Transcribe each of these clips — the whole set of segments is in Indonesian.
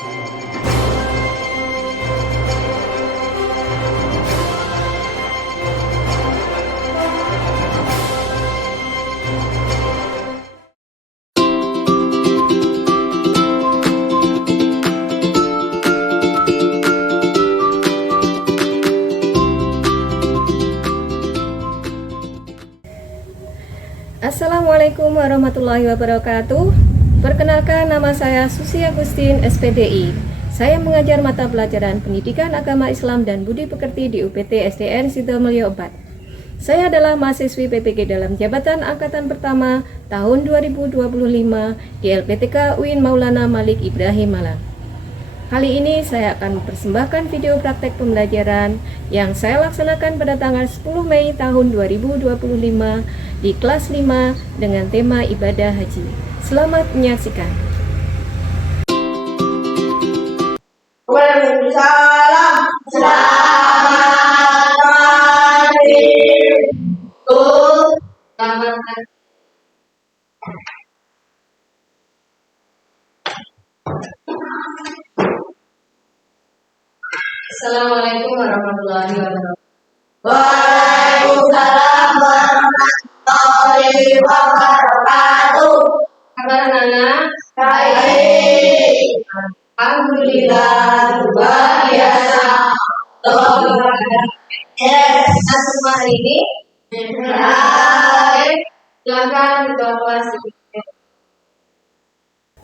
Assalamualaikum warahmatullahi wabarakatuh. Perkenalkan, nama saya Susi Agustin, SPDI. Saya mengajar mata pelajaran Pendidikan Agama Islam dan Budi Pekerti di UPT SDN Sidomulyo 4. Saya adalah mahasiswi PPG dalam jabatan angkatan pertama tahun 2025 di LPTK UIN Maulana Malik Ibrahim Malang. Kali ini saya akan mempersembahkan video praktek pembelajaran yang saya laksanakan pada tanggal 10 Mei tahun 2025 di kelas 5 dengan tema ibadah haji. Selamat menyaksikan. Waalaikumsalam. Selamat pagi. Assalamualaikum warahmatullahi wabarakatuh. Waalaikumsalam warahmatullahi wabarakatuh. Kabar anak-anak? Baik. Alhamdulillah, luar biasa. Semua hari ini? Baik. Silakan ketua kelas.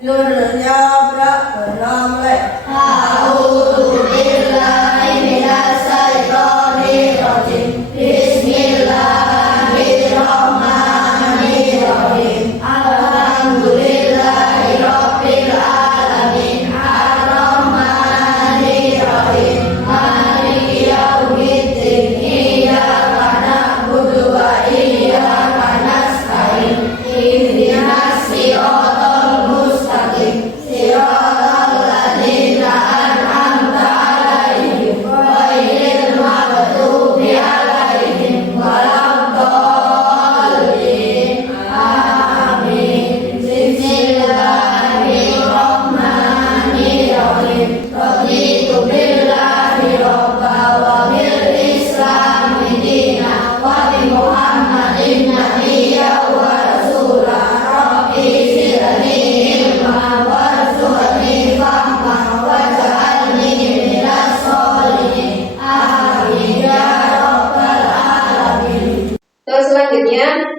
Nurnya beramai. A'udzubillahi minasyaitonirrajim. Bismillahirrahmanirrahim. Alhamdulillahirabbil alamin. Arrahmanirrahim. Maliki yaumiddin. Iyyaka na'budu wa iyyaka nasta'in. Ihdinas siratal mustaqim. Siratal ladzina an'amta 'alaihim ghairil maghdubi 'alaihim waladdallin. Amin. Bismillahirrahmanirrahim. Raditu billahi robba wa bil islami dina wa bi Muhammadin nabiyya wa rasula. Rabbi zidni ilma warzuqni fahma waj'alni minas sholihin. Amin ya rabbal alamin. Terus selanjutnya,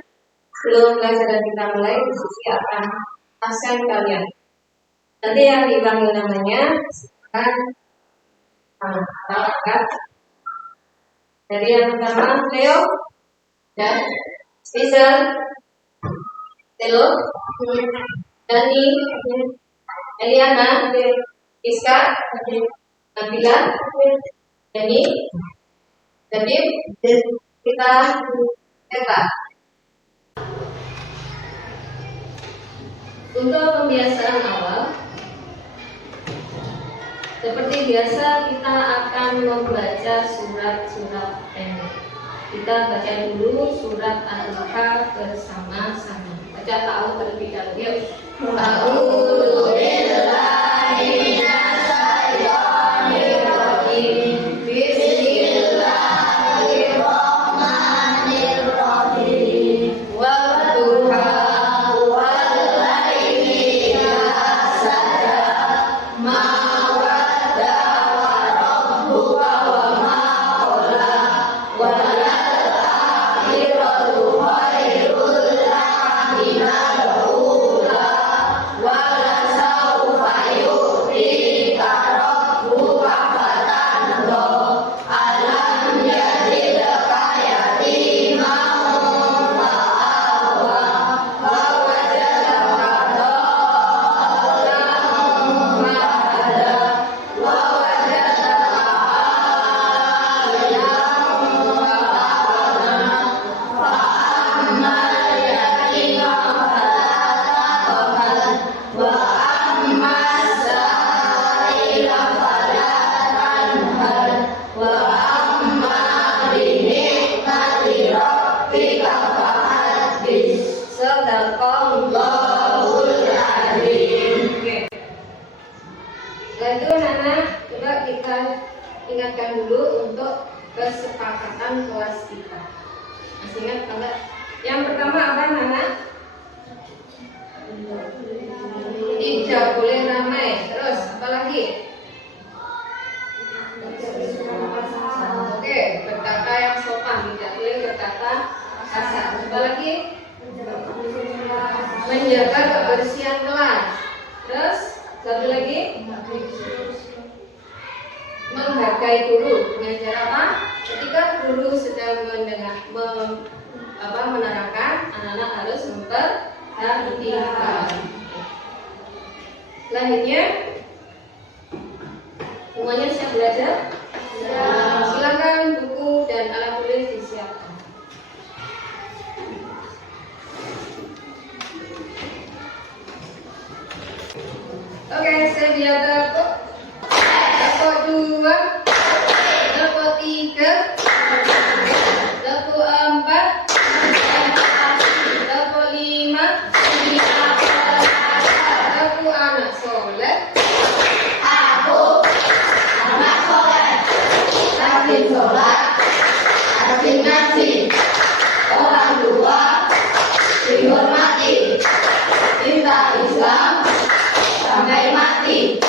sebelum pelajaran kita mulai, Susi akan absen kalian. Nanti yang dipanggil namanya akan angkat. Dari yang pertama, Leo dan Stizal, Telo, Dani, Eliana, Iska, Nabila, Dani, David, kita Eva. Untuk pembiasaan awal, seperti biasa kita akan membaca surat-surat pendek. Kita baca dulu surat Al-Baqarah bersama-sama. Baca tahu terlebih dahulu. Yuk. A'udzu billahi minasyaitonirrajim. Bismillahirrahmanirrahim. Wadduha wal laili idza saja. Ma wadda'a rabbuka wa ma qala. Walal akhiratu khairul laka minal ula. Wala Setelah itu anak-anak coba kita ingatkan dulu untuk kesepakatan kelas kita. Masih ingat enggak? Yang pertama apa anak-anak? Tidak boleh ramai. Terus apa lagi? Oke, berkata yang sopan, tidak boleh berkata kasar. Apa lagi? Menjaga kebersihan kelas. Terus satu lagi, menghargai guru dengan cara apa? Ketika guru sedang menerangkan, anak-anak harus memperhatikan. Selanjutnya, semuanya siap belajar? Silakan buku dan alat tulis disiapkan. Oke, saya lihat dapur 2, dapur 3, dapur 4, dapur 5, dapur anak soleh. Rajin sholat, rajin ngaji, orang tua dihormati, cinta Islam sampai mati.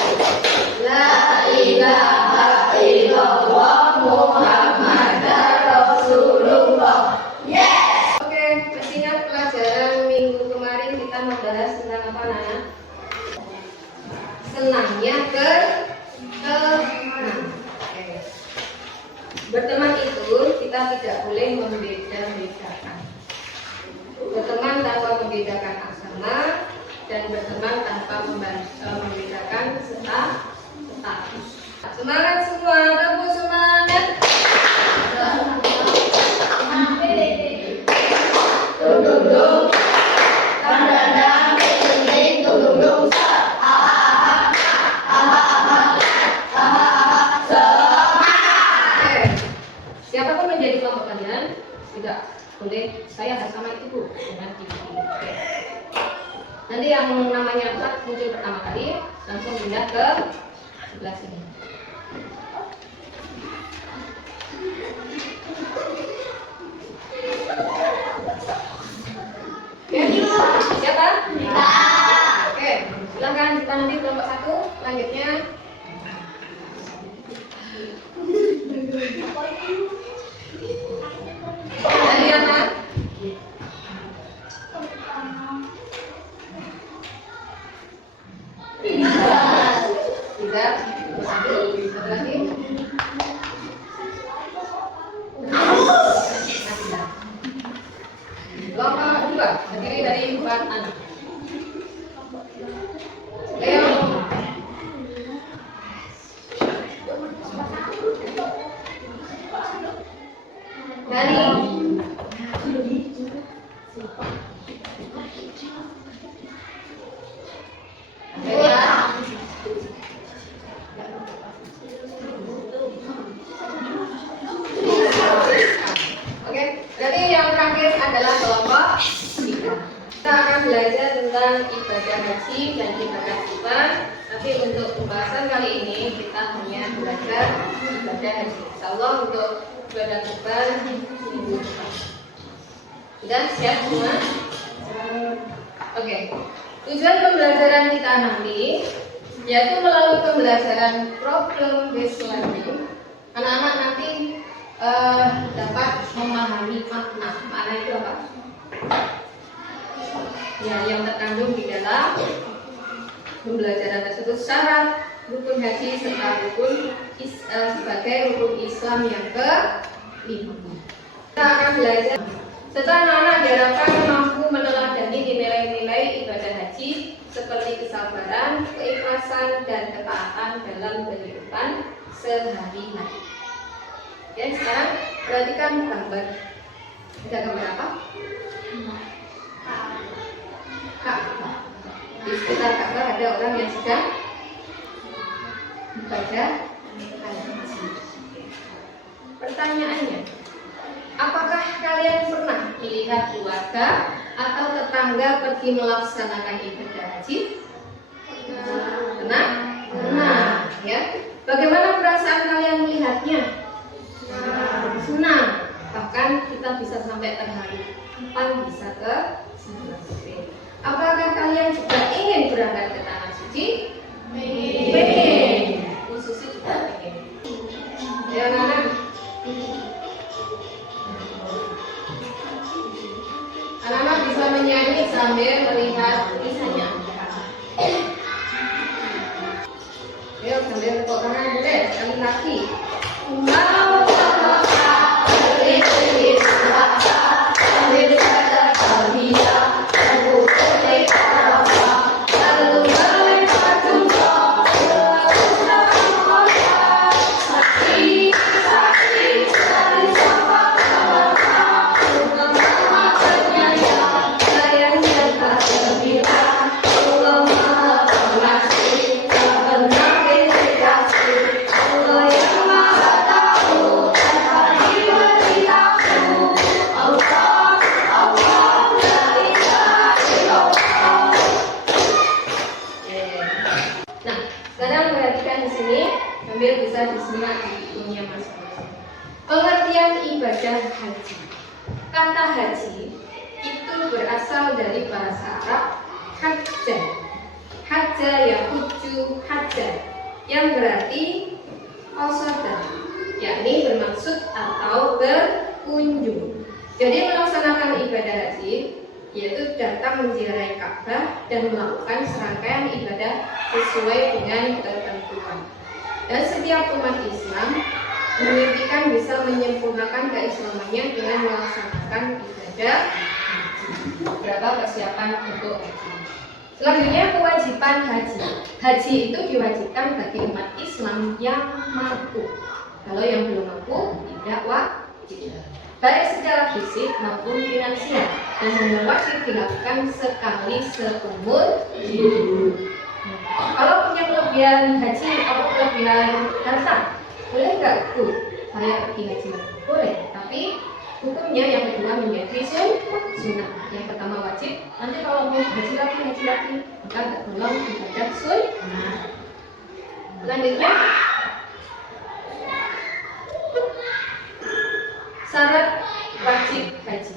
La ilaha illallah Muhammadar Rasulullah. Yes. Oke, masih ingat pelajaran minggu kemarin kita membahas tentang apa, Nana? Senangnya berteman. Berteman itu kita tidak boleh membeda-bedakan. Berteman tanpa membedakan agama dan berteman tanpa membedakan status. Semangat semua, tepuk semangat. Dung tandang ting dung Siapapun menjadi kelompok kalian tidak boleh saya sama itu Bu dengan ibu. Nanti yang namanya Ustaz muncul pertama kali langsung pindah ke sebelah sini. Siapa? Oke, silakan kita nanti kelompok 1 selanjutnya. Dari anak. Tidak. Satu lagi. Kelompok 2 terdiri dari 4 anak. Leo. Nani. Oke, berarti yang terakhir adalah kelompok 3. Kita akan belajar tentang ibadah haji dan ibadah umrah. Tapi untuk pembahasan kali ini kita hanya belajar ibadah haji. Insyaallah untuk ibadah umrah minggu depan. Sudah siap semua? Oke. Tujuan pembelajaran kita nanti yaitu melalui pembelajaran problem based learning, anak-anak nanti dapat memahami makna itu apa? Ya, yang terkandung di dalam pembelajaran tersebut, syarat rukun haji serta rukun sebagai rukun Islam yang ke-5. Kita akan belajar setelah anak-anak diharapkan mampu meneladani nilai-nilai ibadah haji seperti kesabaran, keikhlasan, dan ketaatan dalam kehidupan sehari-hari. Oke, sekarang perhatikan gambar. Ada gambar apa? Ka'bah. Di sekitar Ka'bah ada orang yang sedang membaca haji. Pertanyaannya, apakah kalian pernah melihat keluarga atau tetangga pergi melaksanakan ibadah haji? Pernah? Pernah. bisa sampai terharu, kapan bisa ke sana suci. Apakah kalian juga ingin berangkat ke tanah suci? Pengen. Susi juga pengen. Ya anak-anak. Anak-anak bisa menyanyi sambil melihat tulisannya. Ayo sambil tepuk tangan boleh sekali lagi. Nah, sekarang perhatikan di sini sambil bisa disimak di bukunya masing-masing. Pengertian ibadah haji. Kata haji itu berasal dari bahasa Arab hajjah. Hajjah yahuju hajjah yang berarti qasada, yakni bermaksud atau berkunjung. Jadi melaksanakan ibadah haji yaitu datang menziarahi Ka'bah dan melakukan serangkaian ibadah sesuai dengan ketentuan. Dan setiap umat Islam memimpikan bisa menyempurnakan keislamannya dengan melaksanakan ibadah haji. Berapa persiapan untuk haji? Selanjutnya kewajiban haji. Haji itu diwajibkan bagi umat Islam yang mampu. Kalau yang belum mampu tidak wajib, baik secara fisik maupun finansial, dan hanya wajib dilakukan sekali seumur hidup. Kalau punya kelebihan haji atau kelebihan harta, boleh nggak Bu? Saya pergi haji? Boleh, tapi hukumnya yang kedua menjadi sunnah. Yang pertama wajib, nanti kalau mau haji lagi, maka tergolong ibadah sunnah. Selanjutnya syarat wajib haji.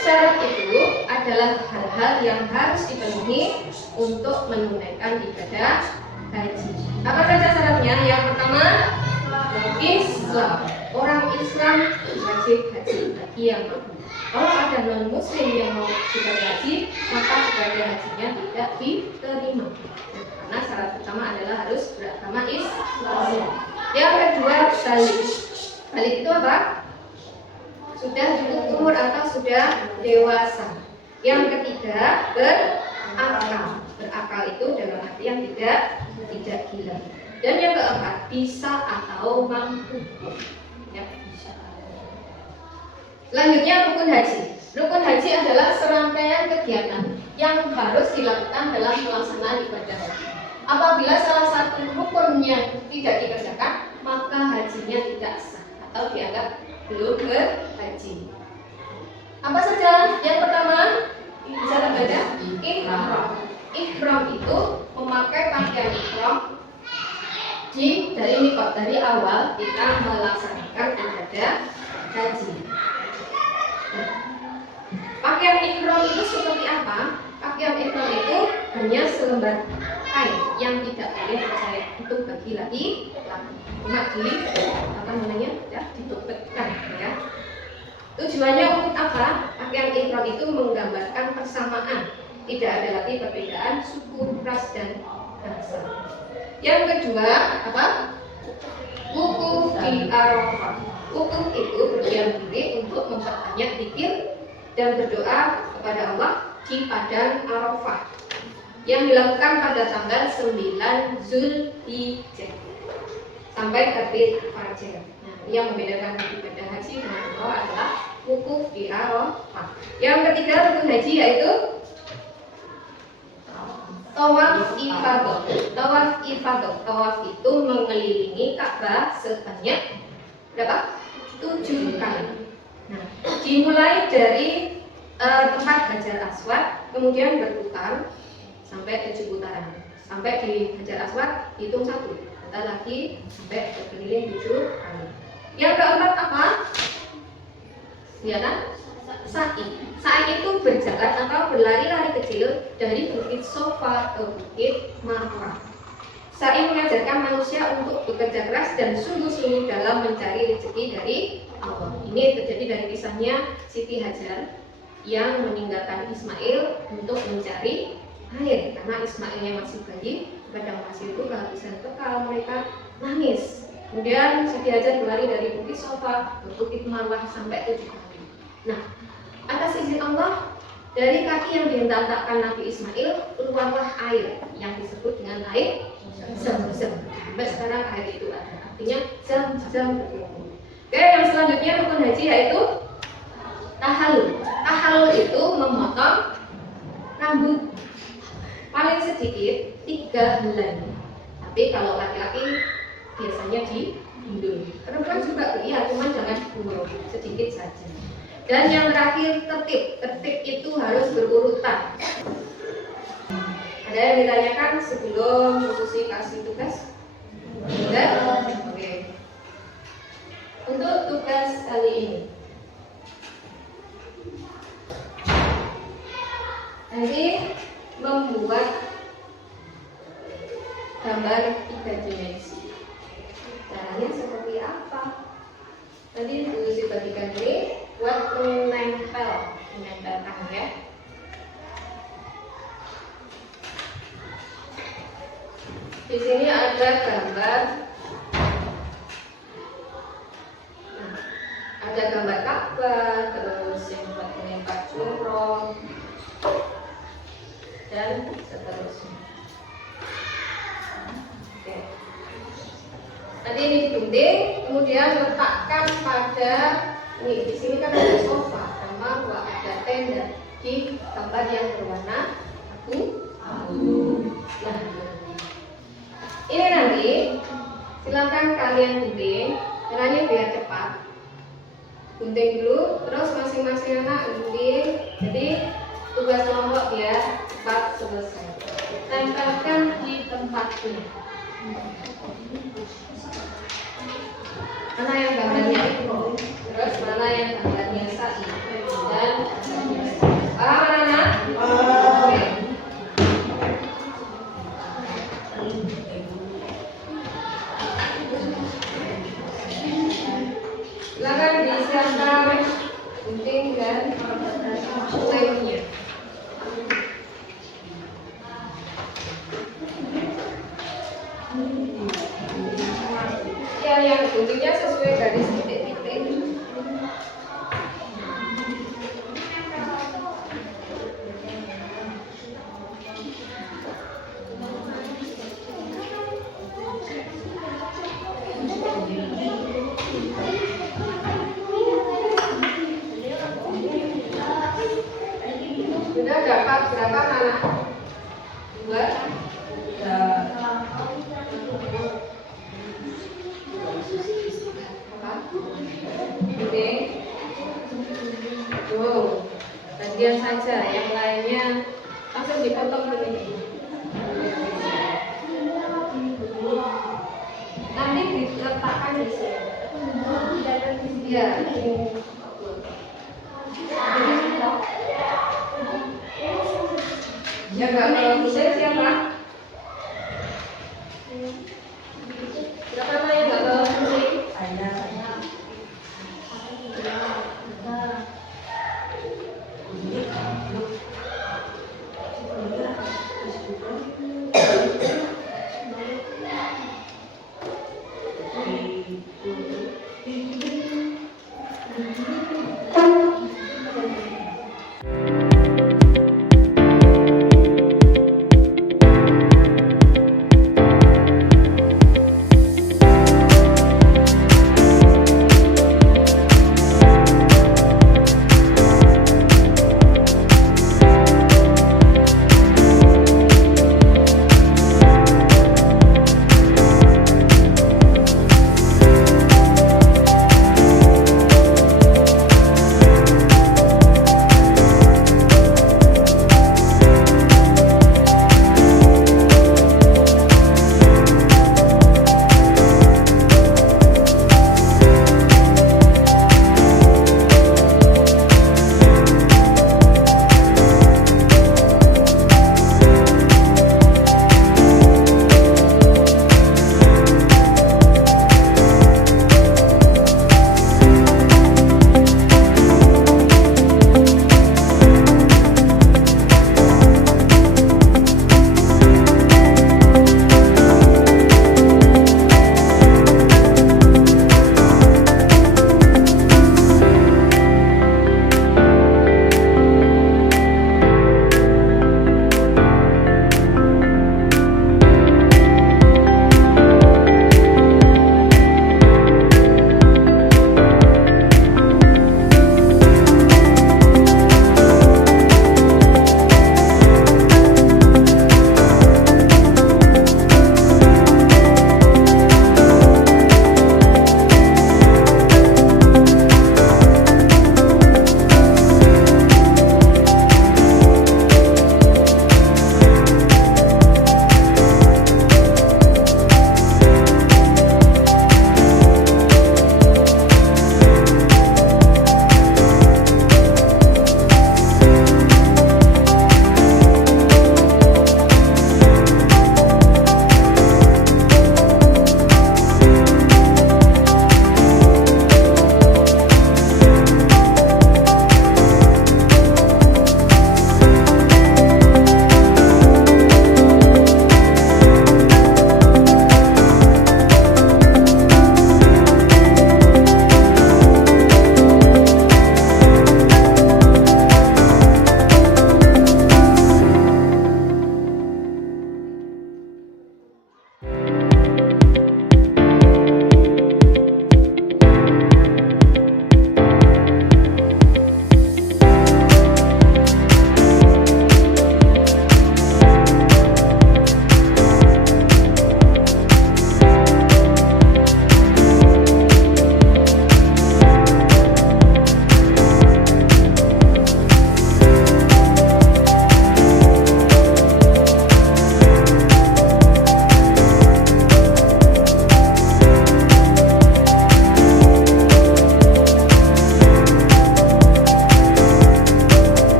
Syarat itu adalah hal-hal yang harus dipenuhi untuk menunaikan ibadah haji. Apa saja syaratnya? Yang pertama, Islam. Orang Islam wajib haji bagi yang mampu. Kalau ada non-muslim yang mau ibadah haji, maka ibadah hajinya tidak diterima. Karena syarat pertama adalah harus beragama Islam. Yang kedua, balik. Balik itu apa? Sudah cukup umur atau sudah dewasa. Yang ketiga, berakal. Berakal itu dalam artian tidak gila. Dan yang keempat, bisa atau mampu. Ya, bisa. Selanjutnya rukun haji. Rukun haji adalah serangkaian kegiatan yang harus dilakukan dalam pelaksanaan ibadah haji. Apabila salah satu rukunnya tidak dikerjakan, maka hajinya tidak sah atau dianggap belum berhaji. Apa saja? Yang pertama, cara baca ihram. Ihram itu memakai pakaian ihram dari mikot, dari awal kita melaksanakan ibadah haji. Pakaian ihram itu seperti apa? Pakaian ihram itu hanya selembar kain yang tidak boleh dipakai untuk bagi laki-laki, cuma ditutupkan ya. Tujuannya untuk apa? Pakaian ihram itu menggambarkan persamaan, tidak ada lagi perbedaan suku, ras dan bangsa. Yang kedua apa? Wukuf di Arafah. Wukuf itu berdiam diri untuk memperbanyak zikir dan berdoa kepada Allah di padang Arafah yang dilakukan pada tanggal 9 Zulhijjah sampai terbit fajar. Nah, yang membedakan ibadah haji dengan umroh adalah wukuf di Arafah. Yang ketiga rukun haji yaitu tawaf ifadah. Tawaf ifadah. Tawaf itu mengelilingi Ka'bah sebanyak berapa? 7 kali. Nah, dimulai dari tempat Hajar Aswad, kemudian berputar sampai 7 putaran. Sampai di Hajar Aswad hitung 1, putar lagi sampai berkeliling 7 kali. Yang keempat apa? Ya kan? Sa'i. Sa'i itu berjalan atau berlari-lari kecil dari bukit Sofa ke bukit Marwah. Sa'i mengajarkan manusia untuk bekerja keras dan sungguh-sungguh dalam mencari rezeki dari Allah. Ini terjadi dari kisahnya Siti Hajar yang meninggalkan Ismail untuk mencari air karena Ismailnya masih bayi, padang pasir itu kehabisan bekal, mereka nangis. Kemudian Siti Hajar berlari dari bukit Sofa ke bukit Marwah sampai 7 kali. Nah, atas izin Allah, dari kaki yang dihentakkan Nabi Ismail keluarlah air yang disebut dengan air Zam-Zam. Sampai sekarang air itu ada, artinya Zam-Zam. Oke, yang selanjutnya rukun haji yaitu tahallul. Tahallul itu memotong rambut paling sedikit 3 bulan. Tapi kalau laki-laki biasanya diundur. Perempuan juga iya, cuma jangan diundur, sedikit saja. Dan yang terakhir tertib. Tertib itu harus berurutan. Ada yang ditanyakan sebelum Susi kasih tugas? Tidak? Oke. Untuk tugas kali ini, nanti membuat gambar 3 dimensi. Caranya seperti apa? Tadi Susi bagikan ini buat menempelkan ya. Di sini ada gambar, ada gambar Ka'bah, terus yang buat melempar jumroh dan seterusnya. Oke. Nanti ini digunting, kemudian letakkan pada ini. Di sini kan ada sofa, sama ada tenda di tempat yang berwarna abu. Nah, ini nanti silakan kalian gunting, caranya biar cepat. Gunting dulu, terus masing-masing anak gunting. Jadi tugas kelompok biar cepat selesai. Tempelkan di tempatnya. Mana yang gambarnya itu? Terus mana yang gambarnya sa'i? Dan mana anak? Oke. Silakan disiapkan gunting dan lemnya. Ya, yang guntingnya sesuai garis titik-titik. Sudah dapat berapa anak? 2. Oke. Tuh, bagian saja, yang lainnya langsung dipotong begini. Nanti diletakkan di sini. Ya. Ya, kalau bisa siapa? Berapa nama yang nggak bawa gunting?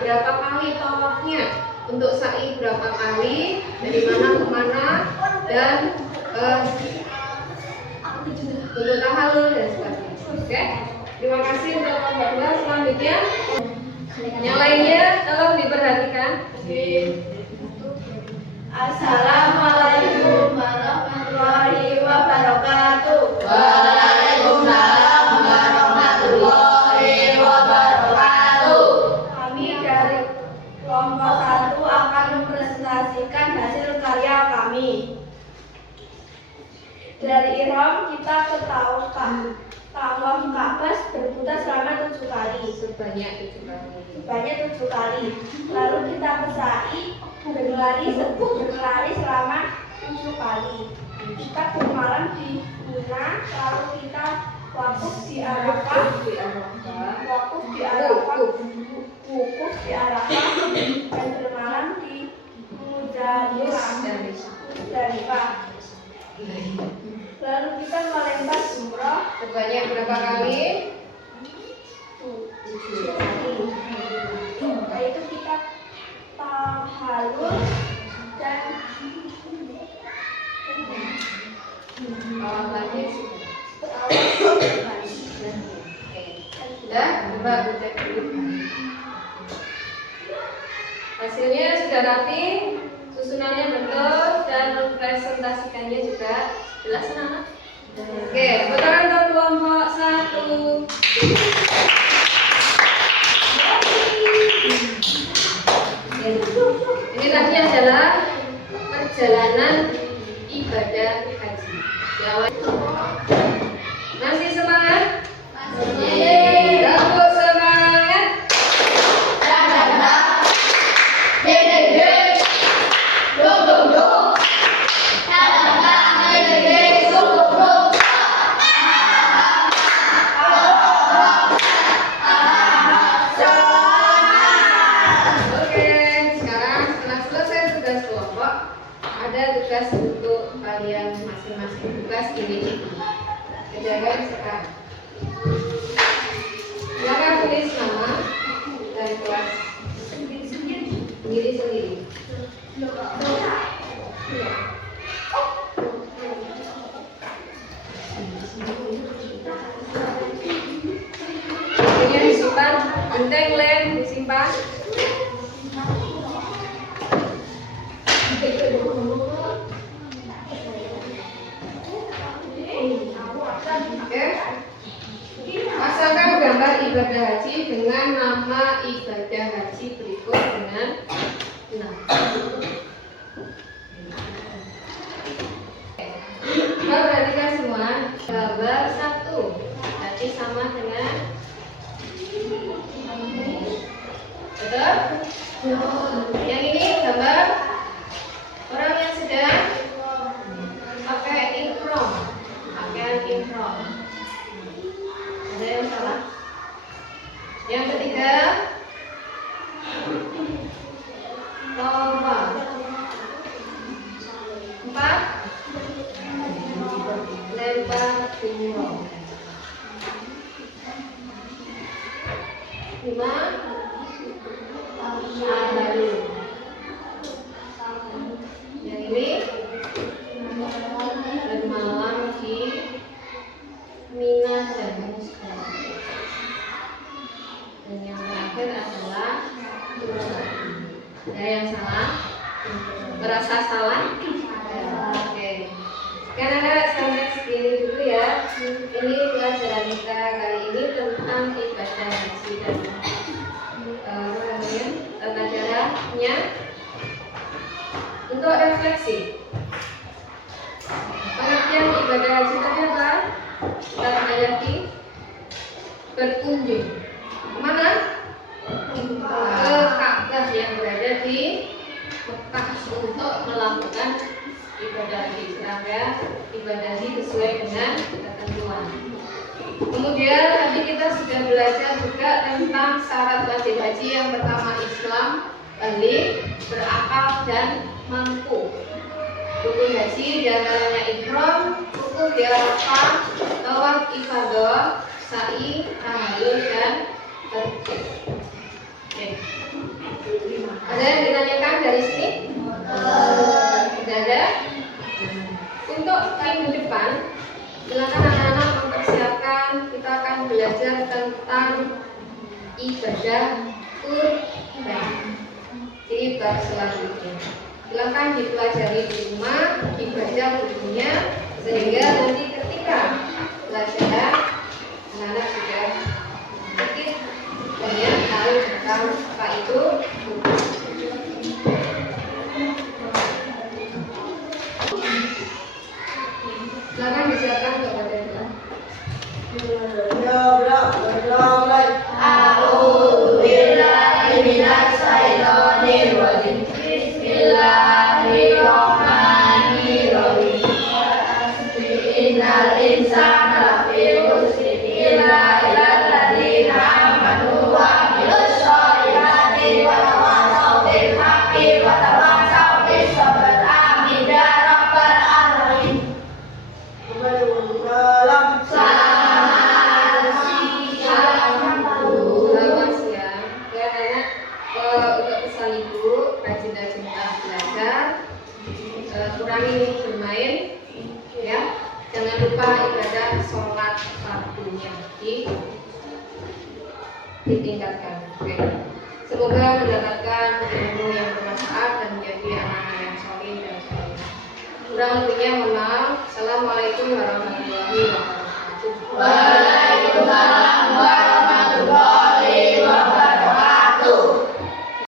Berapa kali tawafnya, untuk sa'i berapa kali, dari mana ke mana, dan untuk tahallul dan sebagainya. Oke, terima kasih untuk kelompok 2. Selanjutnya, yang lainnya tolong diperhatikan. Assalamualaikum warahmatullahi wabarakatuh. Waalaikumsalam warahmatullahi wabarakatuh. Kami dari kelompok 1 akan mempresentasikan hasil karya kami. Dari ihram kita ke tawaf Ka'bah berputar selama 7 kali. Sebanyak 7 kali. Sebanyak 7 kali. Lalu kita ke sa'i berlari selama 7 kali. Kita bermalam di Mina, lalu kita wukuf di Arafah, dan bermalam di Muzdalifah. Lalu kita melempar jumroh Sebanyak berapa kali? 7 kali. Setelah itu kita tahallul dan Tawaf lagi. tawaf. Sudah, coba aku cek dulu. Hasilnya sudah rapi, susunannya betul, dan presentasikannya juga jelas, anak-anak. Oke, putaran untuk kelompok 1. Ini tadi adalah perjalanan ibadah haji. Masih semangat? Tepuk semangat. Oke, sekarang setelah selesai tugas kelompok, ada tugas untuk kalian masing-masing. Tugas ini kejadian sekarang. Silakan tulis nama dan kelas sendiri-sendiri. Ini disimpan, benteng lem disimpan. Oke. Pasangkan gambar ibadah haji dengan nama ibadah haji berikut dengan Coba perhatikan semua. Gambar 1 berarti sama dengan betul? Yang ini gambar orang yang sedang pakai ihram, pakaian ihram. Ada yang salah? Yang ketiga, tawaf. 4, melempar jumroh. 5. Tabalun. Yang ini bermalam di Mina dan Musdalifah. Dan yang terakhir adalah ada yang salah? Merasa salah? Oke. Sekian anak sampai segini dulu ya. Ini pelajaran kita kali ini tentang ibadah haji dan tata caranya. Untuk refleksi, pengertian ibadah haji tadi apa? Kita hayati berkunjung kemana? Ke Ka'bah yang berada di Mekah untuk melakukan ibadah haji. Serangga ibadah haji sesuai dengan ketentuan. Kemudian tadi kita sudah belajar juga tentang syarat wajib haji. Yang pertama Islam, balik, berakal dan mampu. Rukun haji diantaranya ihram, wukuf di Arafah, tawaf ifadah, sa'i, tahallul dan tarjih. Oke. Ada yang ditanyakan dari sini? Tidak ada. Untuk minggu depan, silakan anak-anak mempersiapkan. Kita akan belajar tentang ibadah kurban di bab selanjutnya. Silakan dipelajari di rumah, dibaca bukunya, sehingga nanti ketika pelajaran anak-anak sudah sedikit banyak tahu tentang apa itu kurban. Silakan disiapkan untuk pelajaran. A'udzu billahi minasy syaithanir rajim. Bismillahirrahmanirrahim. Innal insana lafi khusrin illa alladzina amanu wa amilus sholihati wa tawasaw bil haqqi wa tawasaw bis sabr. Amin ya rabbal alamin. Selamat siang. Ya anak, untuk pesan ibu rajin-rajin belajar, kurangi bermain, ya. Jangan lupa ibadah sholat fardunya ditingkatkan. Oke. Semoga mendapatkan ilmu yang bermanfaat dan menjadi anak-anak yang soleh dan soleh. Kurang lebihnya mohon maaf. Assalamualaikum warahmatullahi wabarakatuh.